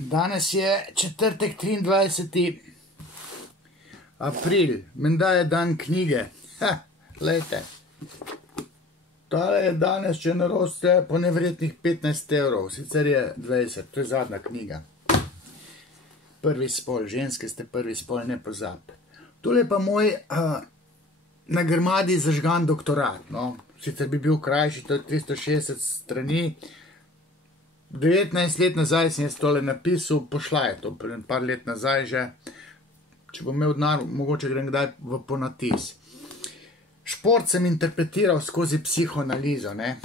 Danes je četrtek 23. april, menda je dan knjige. Lejte, tale je danes, če naroste, po nevrednih 15 evrov, sicer je 20, to je zadnja knjiga. Prvi spol, ženske ste prvi spol, ne pozab. Tole pa moj na grmadi zažgan doktorat, no. Sicer bi bil krajši, to je 360 strani. 19 let nazaj sem jaz tole napisal, pošla je to, par let nazaj že. Če bom imel denar, mogoče grem kdaj v ponatis. Šport sem interpretiral skozi psihoanalizo, ne.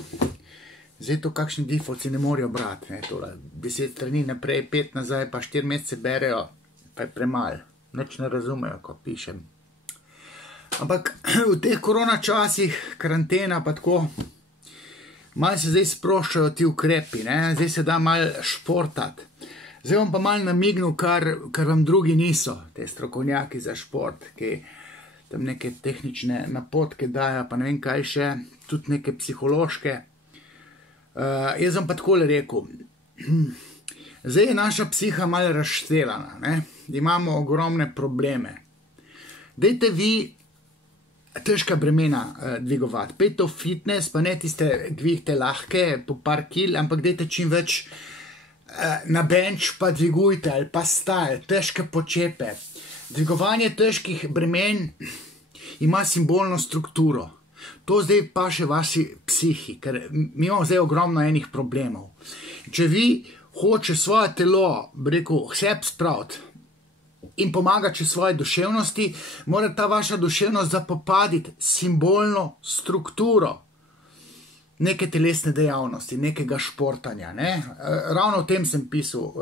Zdaj to kakšni difovci ne morejo brati, ne, tole 10 strani naprej, 5 nazaj, pa 4 mesece berejo, pa je premalo. Nič ne razumejo, ko pišem. Ampak v teh korona časih, karantena pa tako, malo se zdaj sproščajo ti ukrepi, ne, zdaj se da malo športati. Zdaj bom pa malo namignil, kar vam drugi niso, te strokovnjaki za šport, ki tam neke tehnične napotke dajo, pa ne vem kaj še, tudi neke psihološke. Jaz bom pa takole rekel, zdaj je naša psiha malo razštelana, ne, imamo ogromne probleme. Dajte vi težka bremena dvigovati, pejte v fitness, pa ne tiste dvihte lahke, po par kil, ampak dajte čim več na bench pa dvigujte, ali pa stal, težke počepe. Dvigovanje težkih bremen ima simbolno strukturo. To zdaj paše vaši psihi, ker mi imamo zdaj ogromno enih problemov. Če vi hoče svoje telo, bi rekel, sebi spraviti in pomagati čez svoje duševnosti, mora ta vaša duševnost zapopaditi simbolno strukturo neke telesne dejavnosti, nekega športanja, ne. Ravno o tem sem pisal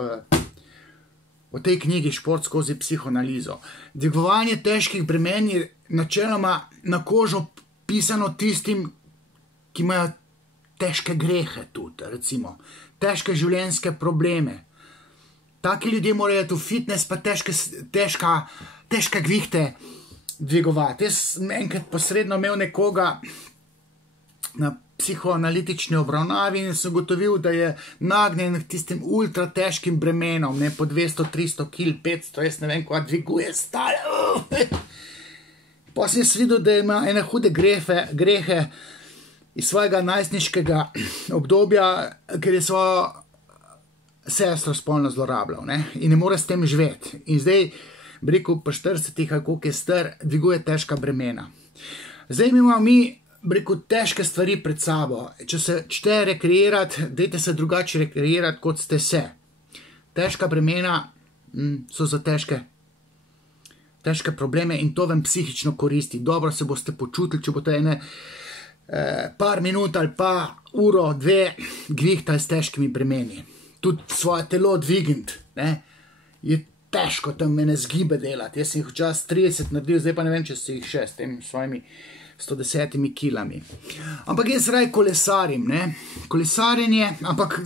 v tej knjigi Šport skozi psihoanalizo. Dvigovanje težkih bremen je načeloma na kožo pisano tistim, ki imajo težke grehe tudi, recimo, težke življenjske probleme. Taki ljudje morajo v fitness pa težke gvihte dvigovati. Jaz sem enkrat posredno imel nekoga na psihoanalitični obravnavi in sem ugotovil, da je nagnjen k tistim ultra težkim bremenom, ne, po 200, 300 kil, 500, jaz ne vem, kva dviguje stale. Pa sem jaz videl, da ima ene hude grehe iz svojega najstniškega obdobja, ker je svojo sestro spolno zlorabljal, ne, in ne more s tem živeti. In zdaj, bi rekel, po 40-ih, ali koliko je star, dviguje težka bremena. Zdaj imamo mi, bi rekel, težke stvari pred sabo. Če se čete rekreirati, dajte se drugače rekreirati, kot ste se. Težka bremena so za težke probleme in to vam psihično koristi. Dobro se boste počutili, če boste ene par minut ali pa uro, dve gvihtali s težkimi bremeni. Tudi svoje telo dvigniti, ne, je težko tam ene zgibe delati. Jaz sem jih včasih 30 naredil, zdaj pa ne vem, če si jih še s tem svojimi 110 kilami. Ampak jaz raj kolesarim, ne, kolesarjenje, ampak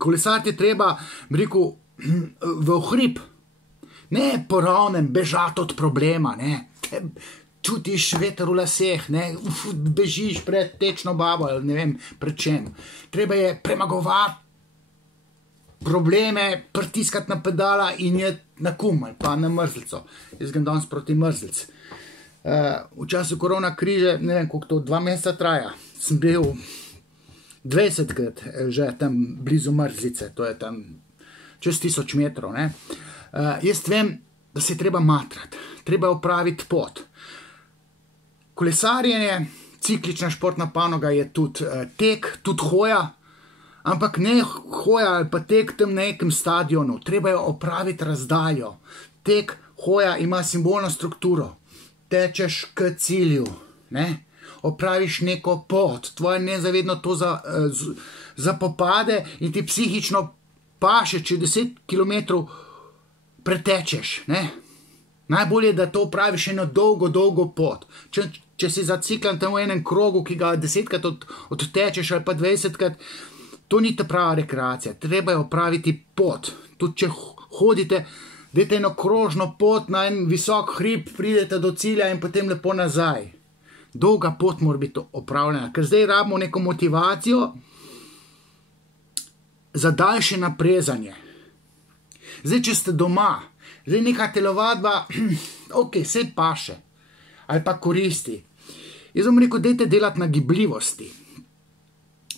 kolesariti je treba, bi rekel, v ohrib, ne po ravnem bežati od problema, ne, čutiš veter v laseh, ne, bežiš pred tečno babo, ali ne vem, pred čem. Treba je premagovati probleme, pritiskati na pedala in je na kum ali pa na mrzlico. Jaz grem danes proti mrzlic. V času korona križe, ne vem, koliko to 2 meseca traja, sem bil 20krat že tam blizu mrzlice, to je tam čez 1000 metrov, ne. Jaz vem, da se je treba matrati, treba opraviti pot. Kolesarjenje, ciklična športna panoga je tudi tek, tudi hoja, ampak ne hoja ali pa tek tam na nekem stadionu, treba je opraviti razdaljo. Tek, hoja ima simbolno strukturo. Tečeš k cilju, ne, opraviš neko pot, tvoje nezavedno to zapopade in ti psihično paše, če 10 kilometrov pretečeš, ne. Najbolje je, da to opraviš eno dolgo pot. Če si zaciklan tam v enem krogu, ki ga 10krat odtečeš ali pa 20krat, to ni ta prava rekreacija, treba je opraviti pot. Tudi če hodite, dajte eno krožno pot na en visok hrib, pridete do cilja in potem lepo nazaj. Dolga pot mora biti opravljena, ker zdaj rabimo neko motivacijo za daljše naprezanje. Zdaj, če ste doma, zdaj neka telovadba, ok, sej paše, ali pa koristi. Jaz bom rekel, dajte delati na gibljivosti.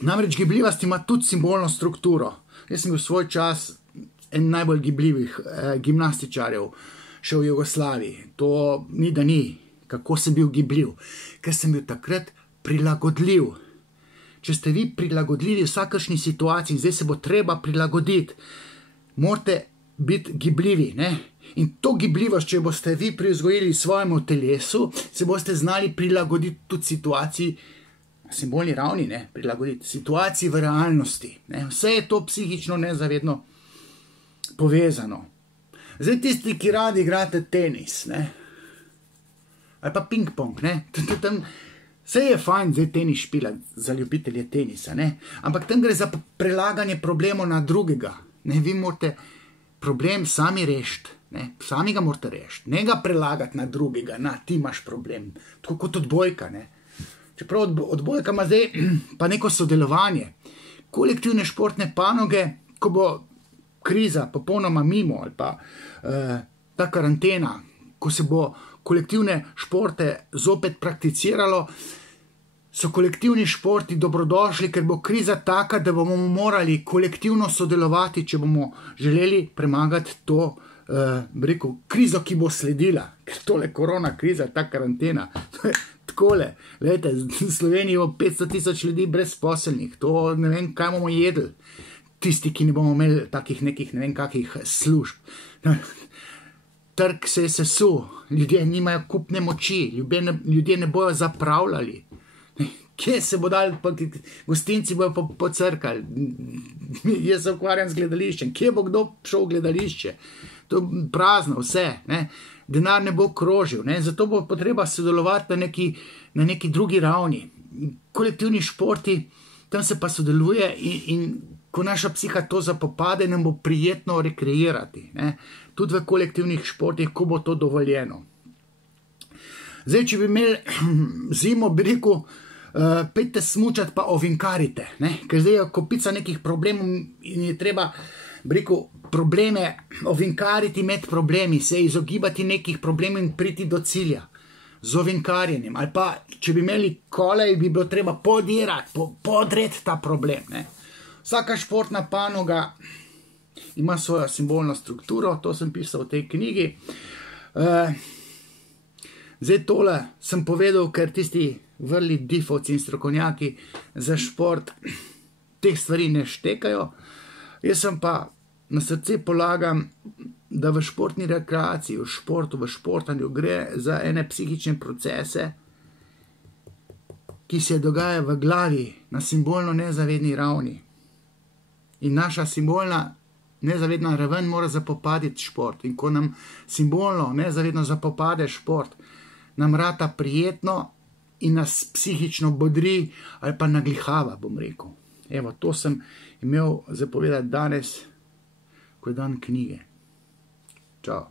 Namreč gibljivost ima tudi simbolno strukturo. Jaz sem bil svoj čas en najbolj gibljivih gimnastičarjev še v Jugoslaviji. To ni da ni, kako sem bil gibljiv, ker sem bil takrat prilagodljiv. Če ste vi prilagodljivi vsakršni situaciji, zdaj se bo treba prilagoditi, morate biti gibljivi, ne? In to gibljivost, če boste vi privzgojili svojemu telesu, se boste znali prilagoditi tudi situaciji, na simbolni ravni, ne? Prilagoditi situaciji v realnosti, ne? Vse je to psihično nezavedno povezano. Zdaj tisti, ki radi igrate tenis, ne? Ali pa ping-pong, ne? Vse je fajn zdaj tenis špilati za ljubitelje tenisa, ne? Ampak tam gre za prelaganje problemov na drugega. Ne? Vi morate problem sami rešiti, ne? Sami ga morate rešiti, ne ga prelagati na drugega, ti imaš problem, tako kot odbojka, ne? Čeprav odbojka ima zdaj pa neko sodelovanje, kolektivne športne panoge, ko bo kriza popolnoma mimo ali pa ta karantena, ko se bo kolektivne športe zopet prakticiralo, so kolektivni športi dobrodošli, ker bo kriza taka, da bomo morali kolektivno sodelovati, če bomo želeli premagati to krizo, ki bo sledila. Ker tole korona kriza, ta karantena, to je takole. Glejte, v Sloveniji bo 500 000 ljudi brezposelnih, to ne vem, kaj bomo jedli. Tisti, ki ne bomo imeli takih nekih, ne vem, kakih služb. Trg se je sesul, ljudje nimajo kupne moči, ljudje ne bojo zapravljali. Kje se bo dal, gostinci bojo pocrkali, jaz se ukvarjam z gledališčem, kje bo kdo šel v gledališče? To je prazno vse, ne? Denar ne bo krožil, ne? Zato bo potreba sodelovati na neki drugi ravni. Kolektivni športi, tam se pa sodeluje in ko naša psiha to zapopade, nam bo prijetno rekreirati, ne? Tudi v kolektivnih športih, ko bo to dovoljeno. Zdaj, če bi imeli zimo, bi rekel, pejte smučati pa ovinkarite, ne? Ker zdaj je kopica nekih problemov in je treba, bi rekel, probleme ovinkariti med problemi, se izogibati nekih problemov in priti do cilja z ovinkarjenjem. Ali pa, če bi imeli kolej, bi bilo treba podirati, podreti ta problem, ne? Vsaka športna panoga ima svojo simbolno strukturo, to sem pisal v tej knjigi. Zdaj tole sem povedal, ker tisti vrli difovci in strokovnjaki za šport teh stvari ne štekajo. Jaz sem pa na srce polagam, da v športni rekreaciji, v športu, v športanju gre za ene psihične procese, ki se dogajajo v glavi na simbolno nezavedni ravni. In naša simbolna nezavedna raven mora zapopaditi šport. In ko nam simbolno nezavedno zapopade šport, nam rata prijetno in nas psihično bodri ali pa naglihava, bom rekel. Evo, to sem imel zapovedati danes, ko je dan knjige. Čau.